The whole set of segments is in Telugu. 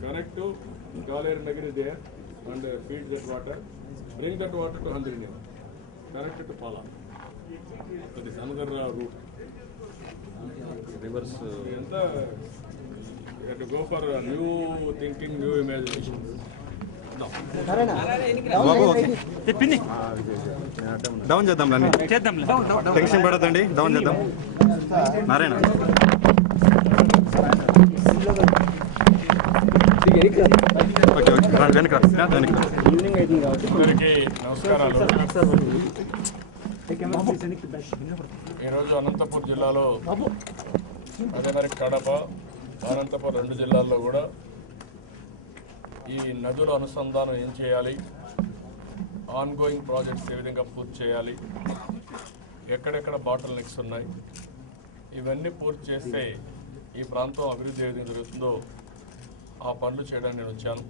connect to Galer Nagari there and feed that water, bring that water to Handrini, connect it to Pala. So this is another route. Reverse. You have to go for a new thinking, new imagination. No. Down చేద్దాం టెన్షన్ పడదండి డౌన్ చేద్దాం నారాయణ ఓకే ఓకే వెనక అందరికీ నమస్కారాలు. ఈరోజు అనంతపూర్ జిల్లాలో అదే మరి కడప అనంతపూర్ రెండు జిల్లాల్లో కూడా ఈ నదుల అనుసంధానం ఏం చేయాలి, ఆన్గోయింగ్ ప్రాజెక్ట్స్ ఏ విధంగా పూర్తి చేయాలి, ఎక్కడెక్కడ బాటిల్ నెక్స్ ఉన్నాయి, ఇవన్నీ పూర్తి చేస్తే ఈ ప్రాంతం అభివృద్ధి ఏ విధంగా జరుగుతుందో ఆ పనులు చేయడానికి నేను వచ్చాను.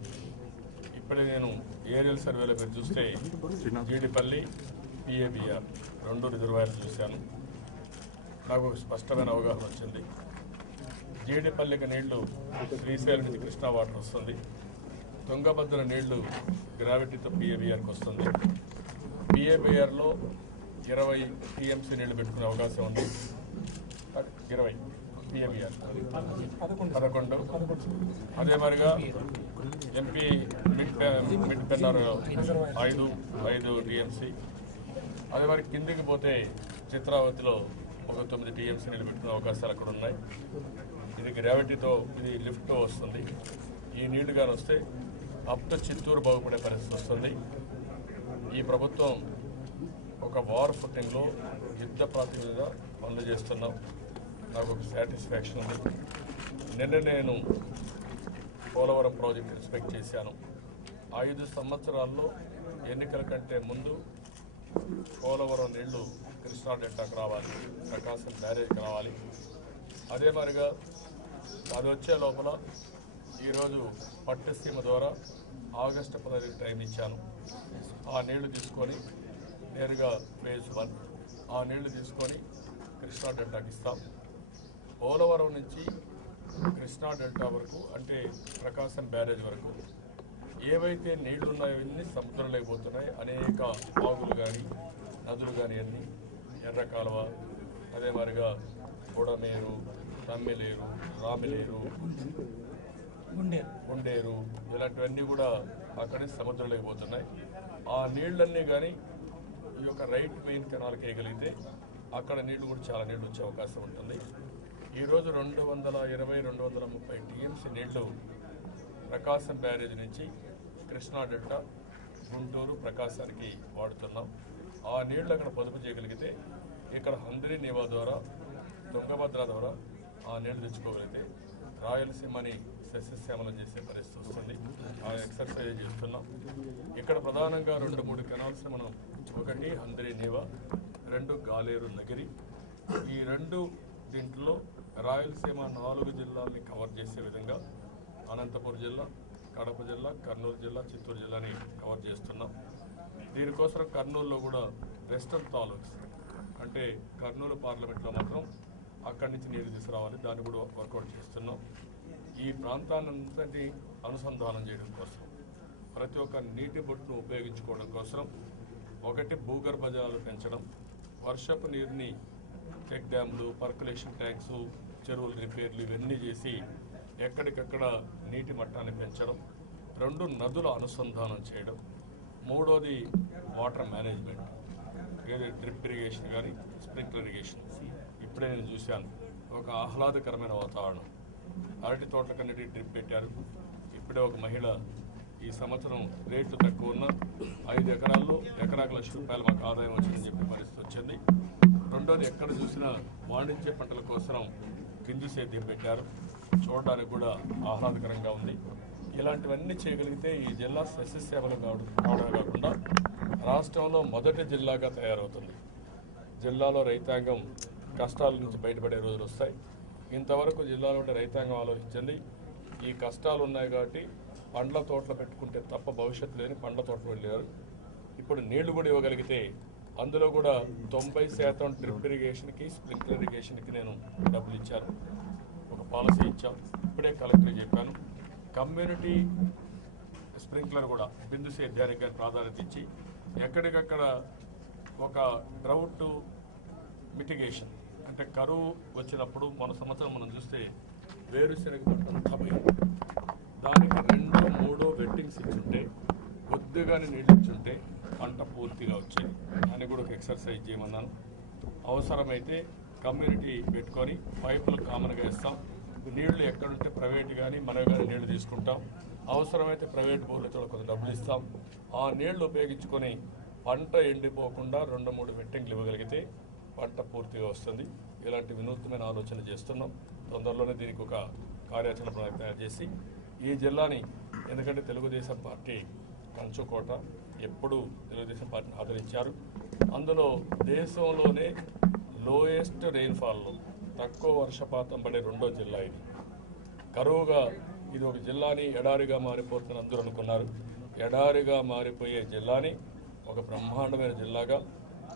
ఇప్పుడే నేను ఏరియల్ సర్వేలో మీరు చూస్తే జీడిపల్లి పిఏబిఆర్ రెండు రిజర్వాయర్లు చూశాను. నాకు స్పష్టమైన అవగాహన వచ్చింది. జీడిపల్లికి నీళ్లు శ్రీశైలం నుంచి కృష్ణా వాటర్ వస్తుంది, తుంగభద్ర నీళ్లు గ్రావిటీతో పిఏబిఆర్కి వస్తుంది. పిఏబిఆర్లో 20 టీఎంసీ నీళ్లు పెట్టుకునే అవకాశం ఉంది. 20 పిఏబిఆర్ 11. అదే మరిగా ఎంపీ మిడ్ పెన్నర్ 5 టీఎంసీ. అదే మరి కిందికి పోతే చిత్రావతిలో ఒక 9 టీఎంసీ నీళ్ళు పెట్టుకునే అవకాశాలు అక్కడ ఉన్నాయి. ఇది గ్రావిటీతో ఇది లిఫ్ట్తో వస్తుంది. ఈ నీళ్లు కానీ వస్తే అప్ టు చిత్తూరు బాగుపడే పరిస్థితి వస్తుంది. ఈ ప్రభుత్వం ఒక వార్ ఫుటింగ్లో యుద్ధ ప్రాతినిధ్యంగా పనులు చేస్తున్నాం. నాకు ఒక సాటిస్ఫాక్షన్ ఉంది. నిన్న నేను పోలవరం ప్రాజెక్ట్ ఇన్స్పెక్ట్ చేశాను. 5 సంవత్సరాల్లో ఎన్నికల కంటే ముందు పోలవరం నీళ్లు కృష్ణా డెల్టాకు రావాలి, ప్రకాశం బ్యారేజ్కి రావాలి. అదే మాదిరిగా అది వచ్చే లోపల ఈరోజు పట్టసీమ ద్వారా ఆగస్టు 15 టైం ఇచ్చాను. ఆ నీళ్లు తీసుకొని నేరుగా ఫేజ్ 1 ఆ నీళ్లు తీసుకొని కృష్ణా డెల్టాకి ఇస్తాం. పోలవరం నుంచి కృష్ణా డెల్టా వరకు అంటే ప్రకాశం బ్యారేజ్ వరకు ఏవైతే నీళ్లు ఉన్నాయో అన్నీ సముద్రంలోకి పోతున్నాయి. అనేక వాగులు కానీ నదులు కానీ అన్నీ ఎర్ర కాలువ, అదే మాదిరిగా బుడమేరు, తమ్మిలేరు, రామిలేరు, గుండేరు ఇలాంటివన్నీ కూడా అక్కడి సముద్రంలోకి పోతున్నాయి. ఆ నీళ్లన్నీ కానీ ఈ యొక్క రైట్ మెయిన్ కెనాల్కి వేయగలిగితే అక్కడ నీళ్లు కూడా చాలా నీళ్లు వచ్చే అవకాశం ఉంటుంది. ఈరోజు 220-230 టీఎంసీ నీళ్లు ప్రకాశం బ్యారేజ్ నుంచి కృష్ణా డెల్టా, గుంటూరు, ప్రకాశానికి వాడుతున్నాం. ఆ నీళ్లు అక్కడ పొదుపు చేయగలిగితే ఇక్కడ హంద్రీ నీవా ద్వారా, తుంగభద్ర ద్వారా ఆ నీళ్లు తెచ్చుకోగలిగితే రాయలసీమని సస్యశ్యామలం చేసే పరిస్థితి వస్తుంది. ఆ ఎక్సర్సైజ్ చేస్తున్నాం. ఇక్కడ ప్రధానంగా 2-3 కెనాల్స్ మనం, ఒకటి హంద్రీ నీవా, 2 గాలేరు నగిరి. ఈ 2 దీంట్లో రాయలసీమ 4 జిల్లాల్ని కవర్ చేసే విధంగా అనంతపురం జిల్లా, కడప జిల్లా, కర్నూలు జిల్లా, చిత్తూరు జిల్లాని కవర్ చేస్తున్నాం. దీనికోసం కర్నూలులో కూడా వెస్టర్న్ తాలూక్స్ అంటే కర్నూలు పార్లమెంట్లో మాత్రం అక్కడి నుంచి నీరు తీసుకురావాలి, దాన్ని కూడా వర్కౌట్ చేస్తున్నాం. ఈ ప్రాంతాన్నంతటి అనుసంధానం చేయడం కోసం, ప్రతి ఒక్క నీటి బొట్టును ఉపయోగించుకోవడం కోసం, ఒకటి భూగర్భ జలాలు పెంచడం, వర్షపు నీరుని చెక్ డ్యామ్లు, పర్కులేషన్ ట్యాంక్స్, చెరువులు రిపేర్లు ఇవన్నీ చేసి ఎక్కడికక్కడ నీటి మట్టాన్ని పెంచడం, 2 నదుల అనుసంధానం చేయడం, 3వది వాటర్ మేనేజ్మెంట్, ఏదో డ్రిప్ ఇరిగేషన్ కానీ స్ప్రింక్లర్ ఇరిగేషన్. ఇప్పుడే నేను చూశాను ఒక ఆహ్లాదకరమైన వాతావరణం. అరటి తోటలకన్నిటి డ్రిప్ పెట్టారు. ఇప్పుడే ఒక మహిళ ఈ సంవత్సరం రేట్లు తక్కువ ఉన్న 5 ఎకరాల్లో ఎకరాకు ₹1,00,000 మాకు ఆదాయం వచ్చిందని చెప్పే పరిస్థితి వచ్చింది. 2వది ఎక్కడ చూసినా వాణిజ్య పంటల కోసం గింజ సేద్యం పెట్టారు. చూడడానికి కూడా ఆహ్లాదకరంగా ఉంది. ఇలాంటివన్నీ చేయగలిగితే ఈ జిల్లా సస్యశ్యామలం కావడమే కాకుండా రాష్ట్రంలో మొదటి జిల్లాగా తయారవుతుంది. జిల్లాలో రైతాంగం కష్టాల నుంచి బయటపడే రోజులు వస్తాయి. ఇంతవరకు జిల్లాలో ఉండే రైతాంగం ఆలోచించింది, ఈ కష్టాలు ఉన్నాయి కాబట్టి పండ్ల తోటలు పెట్టుకుంటే తప్ప భవిష్యత్తు లేని పండ్ల తోటలు వెళ్ళారు. ఇప్పుడు నీళ్లు కూడా ఇవ్వగలిగితే అందులో కూడా 90% డ్రిప్ ఇరిగేషన్కి, స్ప్రింక్లర్ ఇరిగేషన్కి నేను డబ్బులు ఇచ్చాను. ఒక పాలసీ ఇచ్చాం. ఇప్పుడే కలెక్టర్ చెప్పాను. కమ్యూనిటీ స్ప్రింక్లర్ కూడా బిందు సేద్యానికి ప్రాధాన్యత ఇచ్చి ఎక్కడికక్కడ ఒక డ్రౌట్ మిటిగేషన్ అంటే కరువు వచ్చినప్పుడు మన సంవత్సరం మనం చూస్తే వేరుశెనగ పంట అంతా పోయింది. దానికి 2-3 వెట్టింగ్స్ ఇచ్చుంటే కొద్దిగానే నీళ్ళు ఇచ్చుంటే పంట పూర్తిగా వచ్చేది. దాన్ని కూడా ఒక ఎక్సర్సైజ్ చేయమన్నాను. అవసరమైతే కమ్యూనిటీ పెట్టుకొని పైపులు కామన్గా ఇస్తాం. నీళ్లు ఎక్కడుంటే ప్రైవేట్ కానీ మనవి కానీ నీళ్లు తీసుకుంటాం. అవసరమైతే ప్రైవేట్ బోర్లతో కొంత డబ్బులు ఇస్తాం. ఆ నీళ్లు ఉపయోగించుకొని పంట ఎండిపోకుండా 2-3 వెట్టింగ్లు ఇవ్వగలిగితే పంట పూర్తిగా వస్తుంది. ఇలాంటి వినూత్నమైన ఆలోచన చేస్తున్నాం. తొందరలోనే దీనికి ఒక కార్యాచరణ ప్రణాళిక తయారు చేసి ఈ జిల్లాని, ఎందుకంటే తెలుగుదేశం పార్టీ కంచుకోట, ఎప్పుడూ తెలుగుదేశం పార్టీని ఆదరించారు. అందులో దేశంలోనే లోయెస్ట్ రెయిన్ఫాల్లో తక్కువ వర్షపాతం పడే 2వ జిల్లా ఇది. కరువుగా ఇది ఒక జిల్లాని ఎడారిగా మారిపోతుందని అందరూ అనుకున్నారు. ఎడారిగా మారిపోయే జిల్లాని ఒక బ్రహ్మాండమైన జిల్లాగా,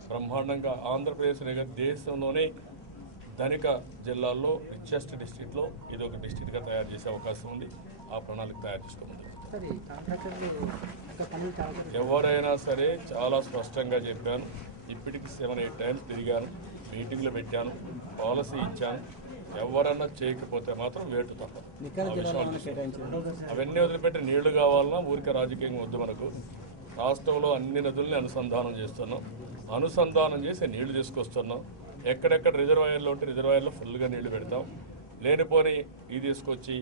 బ్రహ్మాండంగా ఆంధ్రప్రదేశ్ దేశంలోనే ధనిక జిల్లాల్లో రిచెస్ట్ డిస్ట్రిక్ట్లో ఇది ఒక డిస్ట్రిక్ట్గా తయారు చేసే అవకాశం ఉంది. ఆ ప్రణాళిక తయారు చేసుకోమంది. ఎవరైనా సరే చాలా స్పష్టంగా చెప్పాను. ఇప్పటికి 7-8 టైమ్స్ తిరిగాను, మీటింగ్లు పెట్టాను, పాలసీ ఇచ్చాను. ఎవరన్నా చేయకపోతే మాత్రం వేటు తప్ప. అవన్నీ వదిలిపెట్టి నీళ్లు కావాలన్నా ఊరికే రాజకీయంగా వద్దు. మనకు రాష్ట్రంలో అన్ని నదుల్ని అనుసంధానం చేస్తున్నాం. అనుసంధానం చేసి నీళ్లు తీసుకొస్తున్నాం. ఎక్కడెక్కడ రిజర్వాయర్లు ఉంటే రిజర్వాయర్లో ఫుల్గా నీళ్లు పెడతాం. లేనిపోని ఇది తీసుకొచ్చి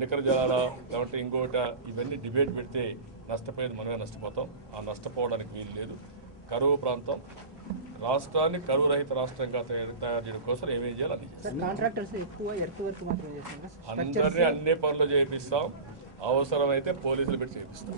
నికర జలాల లేకపోతే ఇంకోట ఇవన్నీ డిబేట్ పెడితే నష్టపోయేది మనమే నష్టపోతాం. ఆ నష్టపోవడానికి వీలు లేదు. కరువు ప్రాంతం రాష్ట్రాన్ని కరువు రహిత రాష్ట్రంగా తయారు చేయడం కోసం ఏమేం చేయాలి అందరినీ అన్ని పనులు చేపిస్తాం. అవసరమైతే పోలీసులు పెట్టి చేపిస్తాం.